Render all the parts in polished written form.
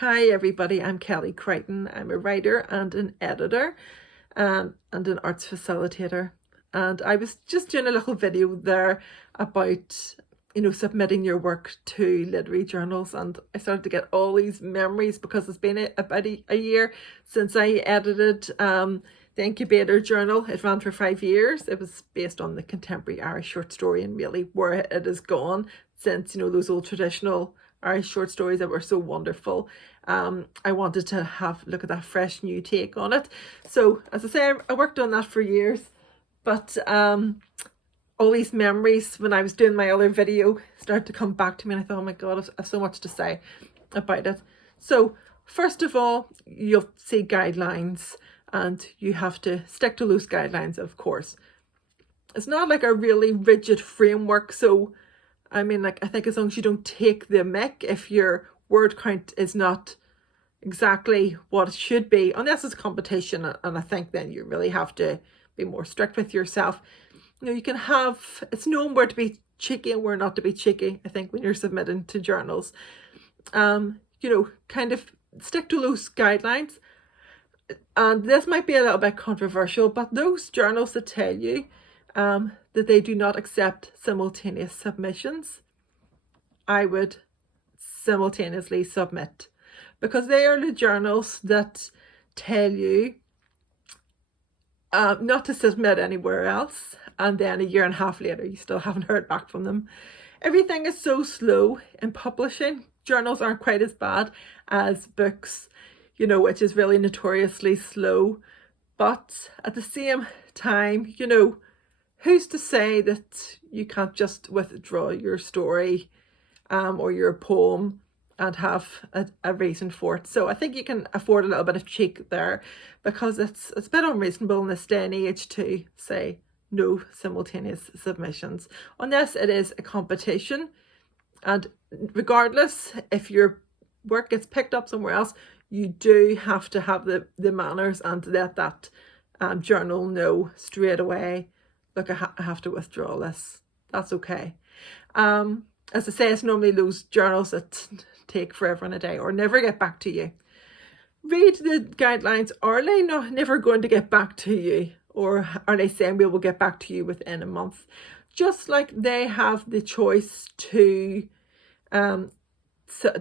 Hi everybody, I'm Kelly Creighton. I'm a writer and an editor and an arts facilitator. And I was just doing a little video there about, submitting your work to literary journals. And I started to get all these memories because it's been about a year since I edited the Incubator journal. It ran for 5 years. It was based on the contemporary Irish short story and really where it has gone since, those old traditional Irish short stories that were so wonderful. I wanted to look at that fresh new take on it. So as I say, I worked on that for years, but all these memories when I was doing my other video started to come back to me, and I thought, oh my God, I've so much to say about it. So first of all, you'll see guidelines and you have to stick to those guidelines, of course. It's not like a really rigid framework. So I think as long as you don't take the mick, if your word count is not exactly what it should be, unless it's competition, and I think then you really have to be more strict with yourself. You can have, it's known where to be cheeky and where not to be cheeky, I think, when you're submitting to journals. Kind of stick to those guidelines. And this might be a little bit controversial, but those journals that tell you that they do not accept simultaneous submissions, I would simultaneously submit, because they are the journals that tell you not to submit anywhere else, and then a year and a half later you still haven't heard back from them. Everything is so slow in publishing. Journals aren't quite as bad as books, which is really notoriously slow, but at the same time, who's to say that you can't just withdraw your story or your poem and have a reason for it? So I think you can afford a little bit of cheek there, because it's a bit unreasonable in this day and age to say no simultaneous submissions, unless it is a competition. And regardless, if your work gets picked up somewhere else, you do have to have the manners and let that journal know straight away, look, I have to withdraw this. That's okay. As I say, it's normally those journals that take forever and a day or never get back to you. Read the guidelines. Are they never going to get back to you? Or are they saying we will get back to you within a month? Just like they have the choice to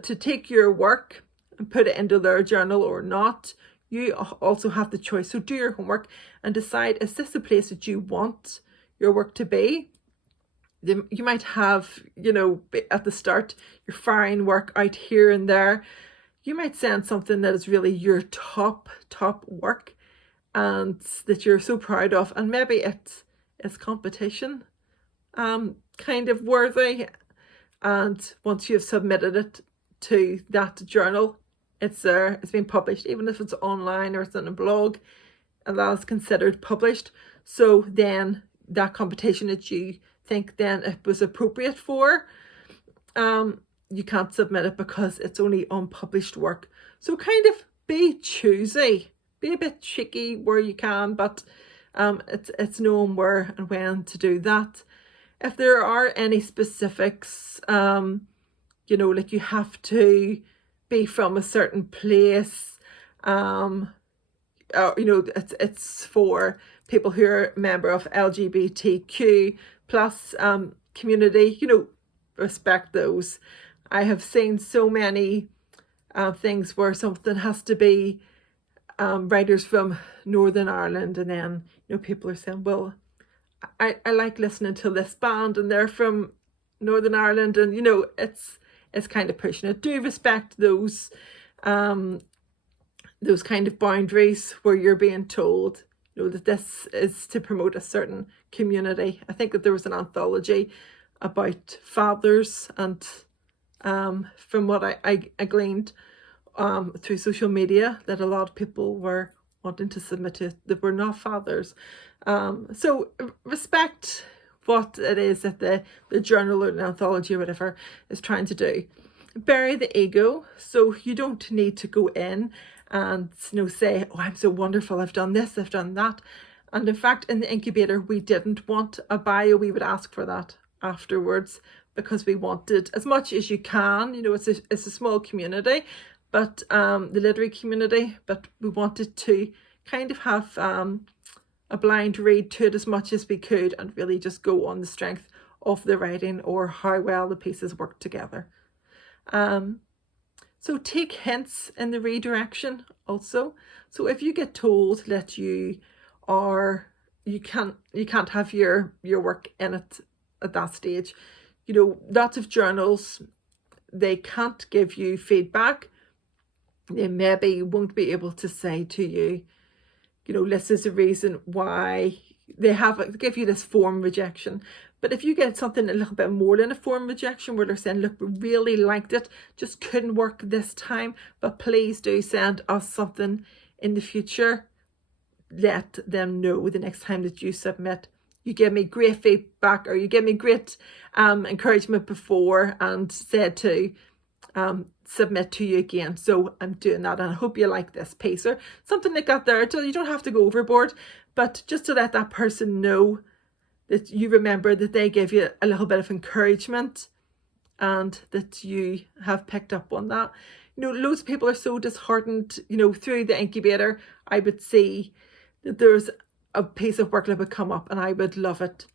take your work and put it into their journal or not, you also have the choice. So do your homework and decide, is this the place that you want your work to be? You might have, at the start, you're firing work out here and there. You might send something that is really your top work and that you're so proud of, and maybe it's competition kind of worthy. And once you've submitted it to that journal, it's there, it's been published, even if it's online or it's in a blog, and that is considered published. So then that competition that you think then it was appropriate for, you can't submit it because it's only unpublished work. So kind of be choosy, be a bit cheeky where you can, but it's known where and when to do that. If there are any specifics, like you have to be from a certain place, it's for people who are a member of LGBTQ plus community, respect those. I have seen so many things where something has to be writers from Northern Ireland, and then people are saying, well, I like listening to this band and they're from Northern Ireland, and it's kind of pushing it. Do respect those kind of boundaries where you're being told that this is to promote a certain community. I think that there was an anthology about fathers, and from what I gleaned through social media, that a lot of people were wanting to submit to that were not fathers. So respect what it is that the journal or an anthology or whatever is trying to do. Bury the ego. So you don't need to go in and say, oh, I'm so wonderful, I've done this, I've done that. And in fact, in the incubator, we didn't want a bio. We would ask for that afterwards, because we wanted as much as you can. It's a small community, but the literary community, but we wanted to kind of have a blind read to it as much as we could and really just go on the strength of the writing or how well the pieces work together. So take hints in the redirection also. So if you get told that you can't have your work in it at that stage, lots of journals, they can't give you feedback. They maybe won't be able to say to you, this is the reason why they give you this form rejection. But if you get something a little bit more than a form rejection where they're saying, look, we really liked it, just couldn't work this time, but please do send us something in the future, let them know the next time that you submit. You gave me great feedback, or you gave me great encouragement before and said to submit to you again, so I'm doing that and I hope you like this piece, or something like that there. So you don't have to go overboard, but just to let that person know that you remember that they gave you a little bit of encouragement and that you have picked up on that. Loads of people are so disheartened, through the incubator. I would see that there's a piece of work that would come up and I would love it,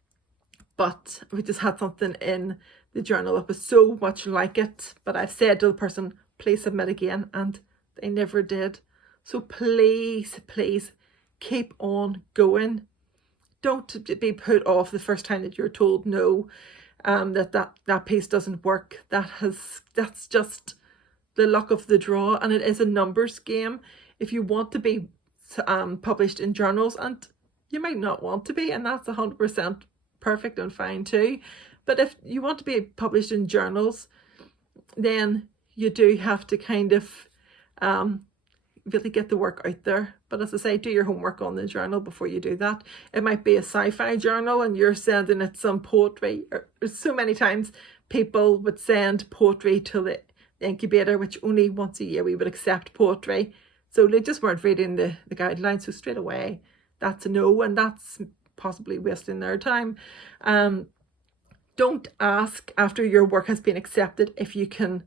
but we just had something in the journal that was so much like it, but I've said to the person, please submit again, and they never did. So please keep on going. Don't be put off the first time that you're told no, that piece doesn't work. That's just the luck of the draw, and it is a numbers game. If you want to be published in journals, and you might not want to be, and that's 100% perfect and fine too, but if you want to be published in journals, then you do have to kind of really get the work out there. But as I say, do your homework on the journal before you do that. It might be a sci-fi journal and you're sending it some poetry. So many times people would send poetry to the incubator, which only once a year we would accept poetry. So they just weren't reading the guidelines. So straight away, that's a no, and that's possibly wasting their time. Don't ask after your work has been accepted if you can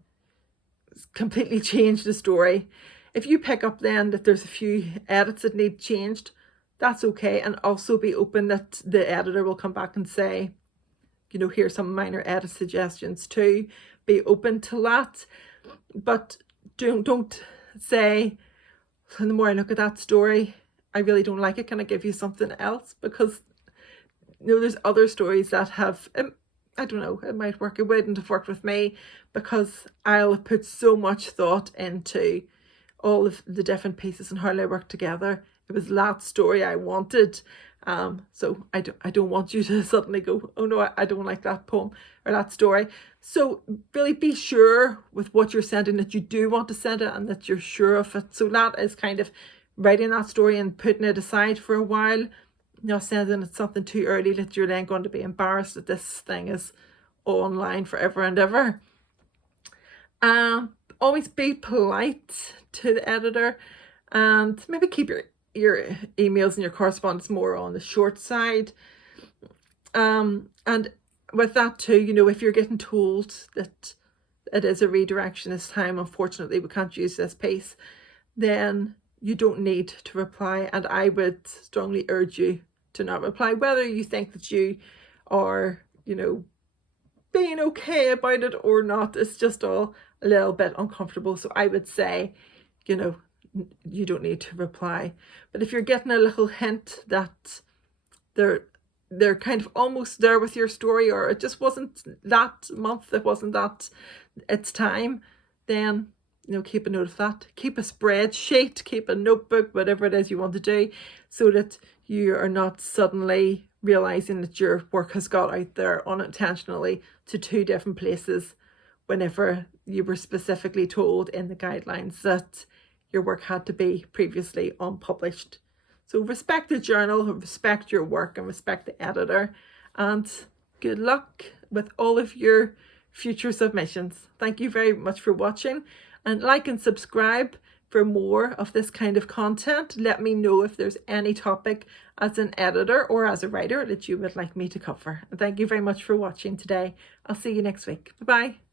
completely change the story. If you pick up then that there's a few edits that need changed, that's okay, and also be open that the editor will come back and say, here's some minor edit suggestions too. Be open to that, but don't say, the more I look at that story, I really don't like it, can I give you something else? Because there's other stories that have, I don't know, it might work, it wouldn't have worked with me, because I'll have put so much thought into all of the different pieces and how they work together. It was that story I wanted, so I don't want you to suddenly go, oh no, I don't like that poem or that story. So really be sure with what you're sending that you do want to send it and that you're sure of it. So that is kind of writing that story and putting it aside for a while, not sending it something too early that you're then going to be embarrassed that this thing is online forever and ever. Always be polite to the editor, and maybe keep your emails and your correspondence more on the short side. And with that too, if you're getting told that it is a redirection this time, unfortunately we can't use this piece, then you don't need to reply, and I would strongly urge you to not reply, whether you think that you are, being okay about it or not. It's just all a little bit uncomfortable. So I would say, you don't need to reply. But if you're getting a little hint that they're kind of almost there with your story, or it just wasn't that month, it wasn't that it's time, then keep a note of that. Keep a spreadsheet, keep a notebook, whatever it is you want to do, so that you are not suddenly realizing that your work has got out there unintentionally to 2 different places, whenever you were specifically told in the guidelines that your work had to be previously unpublished. So respect the journal, respect your work, and respect the editor, and good luck with all of your future submissions. Thank you very much for watching, and like and subscribe for more of this kind of content. Let me know if there's any topic as an editor or as a writer that you would like me to cover. And thank you very much for watching today. I'll see you next week. Bye-bye.